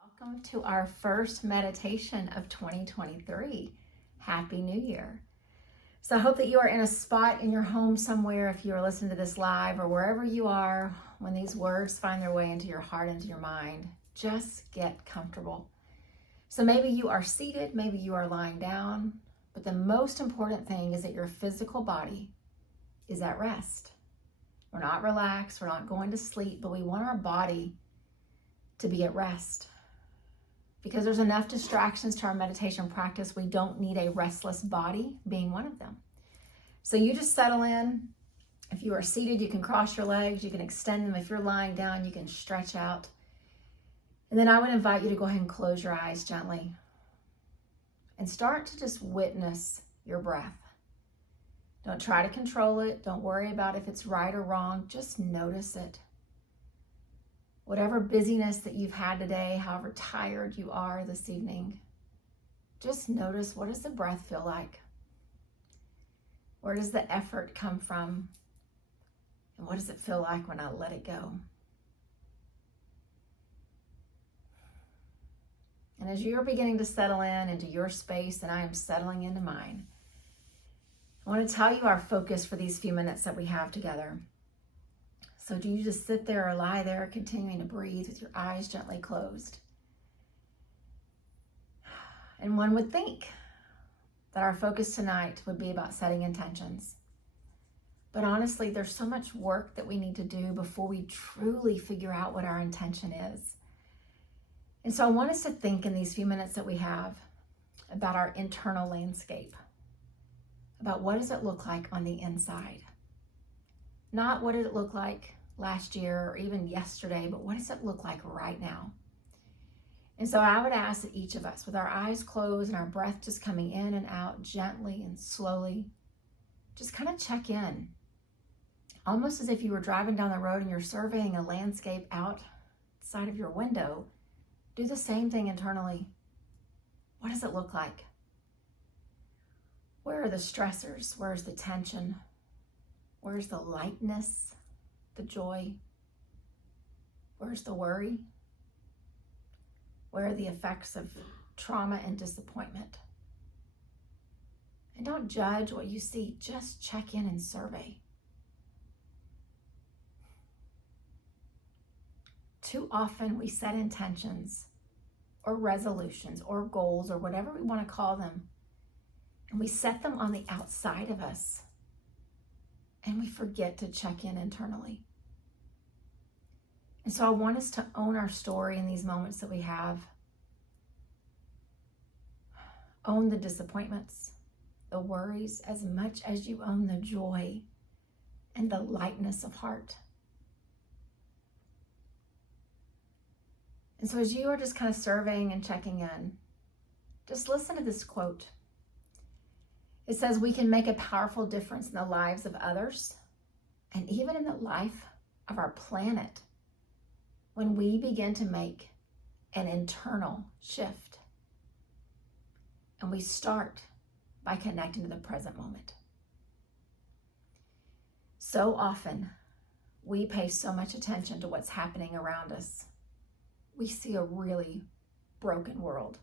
Welcome to our first meditation of 2023. Happy New Year. So I hope that you are in a spot in your home somewhere, if you are listening to this live, or wherever you are when these words find their way into your heart, into your mind. Just get comfortable. So maybe you are seated, maybe you are lying down, but the most important thing is that your physical body is at rest. We're not relaxed, we're not going to sleep, but we want our body to be at rest. Because there's enough distractions to our meditation practice, we don't need a restless body being one of them. So you just settle in. If you are seated, you can cross your legs, you can extend them. If you're lying down, you can stretch out. And then I would invite you to go ahead and close your eyes gently and start to just witness your breath. Don't try to control it. Don't worry about if it's right or wrong. Just notice it. Whatever busyness that you've had today, however tired you are this evening, just notice, what does the breath feel like? Where does the effort come from? And what does it feel like when I let it go? And as you're beginning to settle in into your space, and I am settling into mine, I want to tell you our focus for these few minutes that we have together. So do you just sit there or lie there, continuing to breathe with your eyes gently closed? And one would think that our focus tonight would be about setting intentions. But honestly, there's so much work that we need to do before we truly figure out what our intention is. And so I want us to think in these few minutes that we have about our internal landscape, about what does it look like on the inside. Not what did it look like last year or even yesterday, but what does it look like right now? And so I would ask that each of us, with our eyes closed and our breath just coming in and out gently and slowly, just kind of check in. Almost as if you were driving down the road and you're surveying a landscape outside of your window. Do the same thing internally. What does it look like? Where are the stressors? Where's the tension? Where's the lightness, the joy? Where's the worry? Where are the effects of trauma and disappointment? And don't judge what you see, just check in and survey. Too often we set intentions or resolutions or goals or whatever we want to call them, and we set them on the outside of us. And we forget to check in internally. And so I want us to own our story in these moments that we have. Own the disappointments, the worries, as much as you own the joy and the lightness of heart. And so as you are just kind of surveying and checking in, just listen to this quote. It says, we can make a powerful difference in the lives of others and even in the life of our planet when we begin to make an internal shift. And we start by connecting to the present moment. So often, we pay so much attention to what's happening around us. We see a really broken world.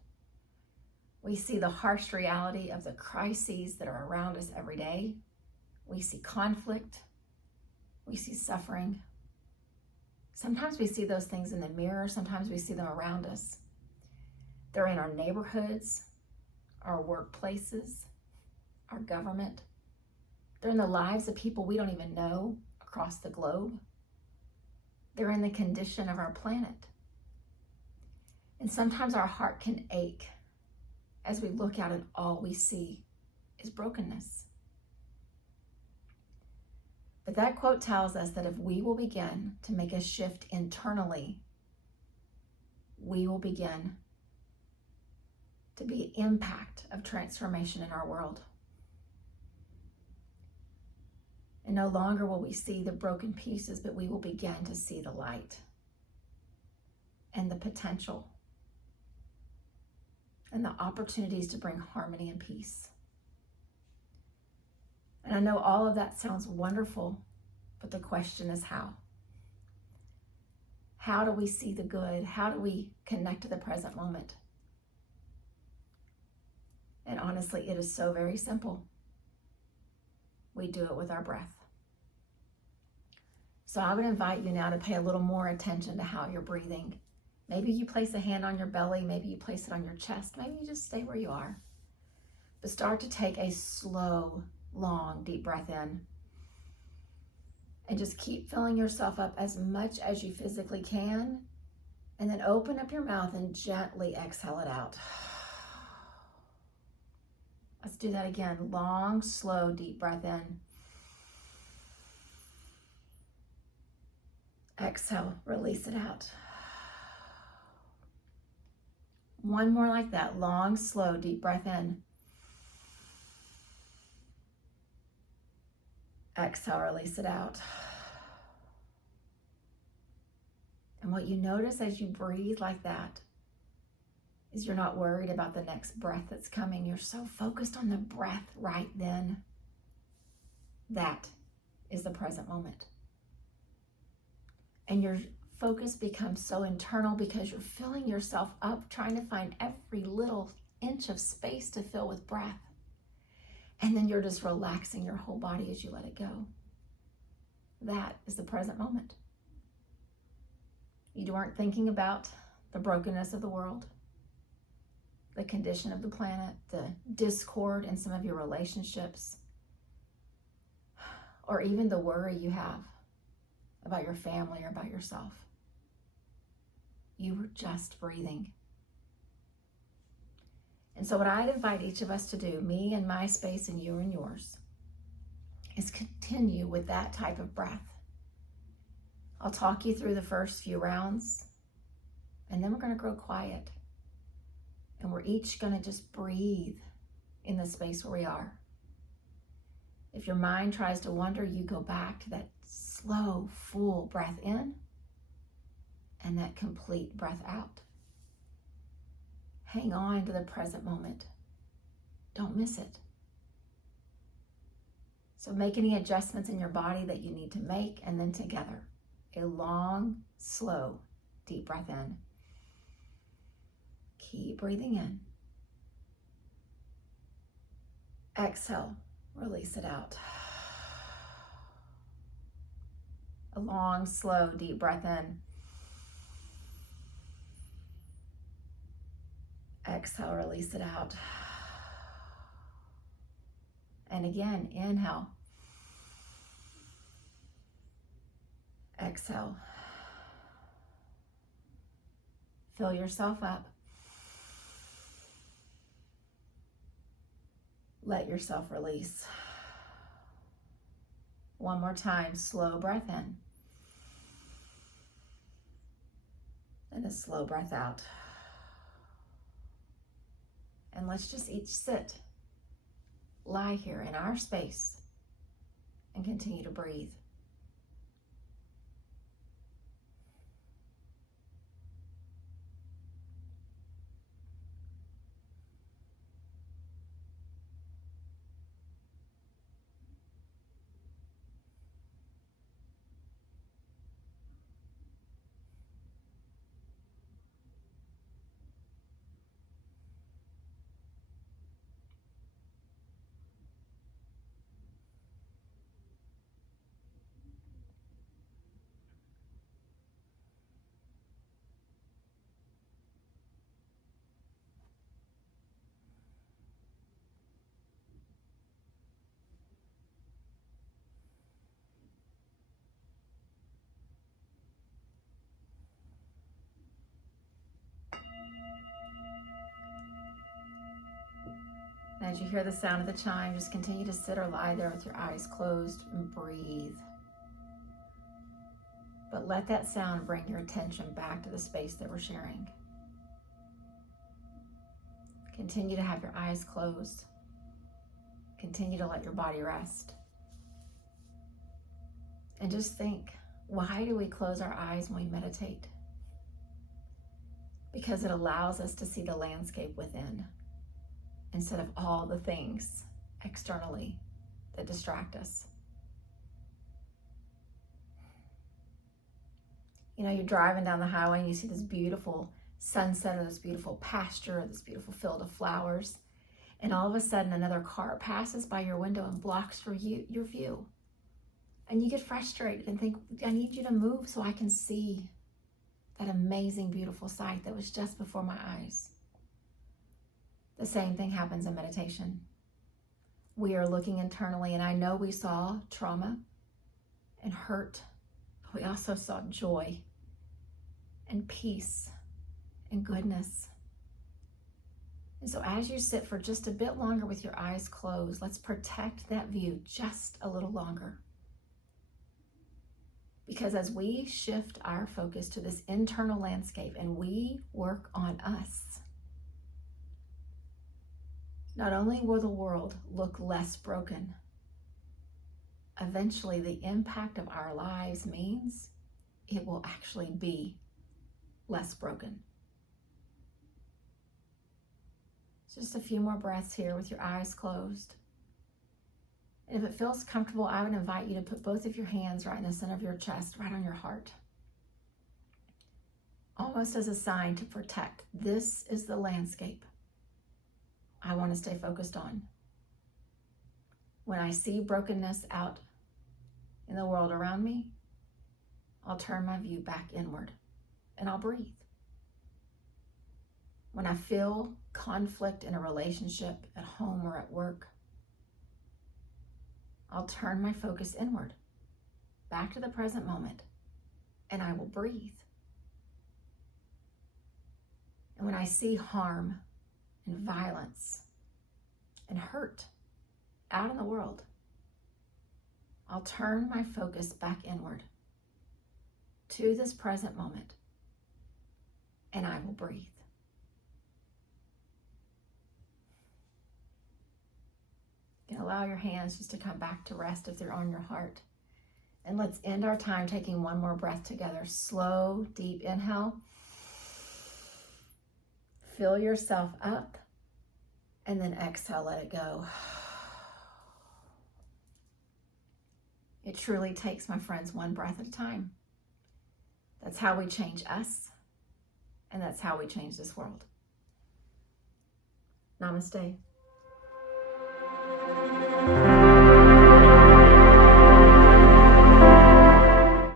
We see the harsh reality of the crises that are around us every day. We see conflict. We see suffering. Sometimes we see those things in the mirror. Sometimes we see them around us. They're in our neighborhoods, our workplaces, our government. They're in the lives of people we don't even know across the globe. They're in the condition of our planet. And sometimes our heart can ache as we look out and all we see is brokenness. But that quote tells us that if we will begin to make a shift internally, we will begin to be an impact of transformation in our world. And no longer will we see the broken pieces, but we will begin to see the light and the potential and the opportunities to bring harmony and peace. And I know all of that sounds wonderful, but the question is how. How do we see the good? How do we connect to the present moment? And honestly, it is so very simple. We do it with our breath. So I would invite you now to pay a little more attention to how you're breathing. Maybe you place a hand on your belly, maybe you place it on your chest, maybe you just stay where you are. But start to take a slow, long, deep breath in. And just keep filling yourself up as much as you physically can. And then open up your mouth and gently exhale it out. Let's do that again. Long, slow, deep breath in. Exhale, release it out. One more like that. Long, slow, deep breath in. Exhale, release it out. And what you notice as you breathe like that is you're not worried about the next breath that's coming. You're so focused on the breath right then. That is the present moment. And your focus becomes so internal because you're filling yourself up, trying to find every little inch of space to fill with breath. And then you're just relaxing your whole body as you let it go. That is the present moment. You weren't thinking about the brokenness of the world, the condition of the planet, the discord in some of your relationships, or even the worry you have about your family or about yourself. You were just breathing. And so what I'd invite each of us to do, me and my space and you and yours, is continue with that type of breath. I'll talk you through the first few rounds, and then we're going to grow quiet. And we're each going to just breathe in the space where we are. If your mind tries to wander, you go back to that slow, full breath in and that complete breath out. Hang on to the present moment. Don't miss it. So make any adjustments in your body that you need to make, and then together, a long, slow, deep breath in. Keep breathing in. Exhale, release it out. A long, slow, deep breath in. Exhale, release it out. And again, inhale. Exhale. Fill yourself up. Let yourself release. One more time, slow breath in. And a slow breath out. And let's just each sit, lie here in our space, and continue to breathe. As you hear the sound of the chime, just continue to sit or lie there with your eyes closed and breathe. But let that sound bring your attention back to the space that we're sharing. Continue to have your eyes closed. Continue to let your body rest. And just think, why do we close our eyes when we meditate? Because it allows us to see the landscape within, instead of all the things externally that distract us. You know, you're driving down the highway and you see this beautiful sunset or this beautiful pasture or this beautiful field of flowers. And all of a sudden another car passes by your window and blocks your view. And you get frustrated and think, I need you to move so I can see that amazing, beautiful sight that was just before my eyes. The same thing happens in meditation. We are looking internally, and I know we saw trauma and hurt. We also saw joy and peace and goodness. And so as you sit for just a bit longer with your eyes closed, let's protect that view just a little longer. Because as we shift our focus to this internal landscape and we work on us, not only will the world look less broken, eventually the impact of our lives means it will actually be less broken. Just a few more breaths here with your eyes closed. And if it feels comfortable, I would invite you to put both of your hands right in the center of your chest, right on your heart. Almost as a sign to protect. This is the landscape I want to stay focused on. When I see brokenness out in the world around me, I'll turn my view back inward and I'll breathe. When I feel conflict in a relationship, at home or at work, I'll turn my focus inward, back to the present moment, and I will breathe. And when I see harm and violence and hurt out in the world, I'll turn my focus back inward to this present moment, and I will breathe. You can allow your hands just to come back to rest if they're on your heart. And let's end our time taking one more breath together. Slow, deep inhale. Fill yourself up, and then exhale, let it go. It truly takes, my friends, one breath at a time. That's how we change us, and that's how we change this world. Namaste.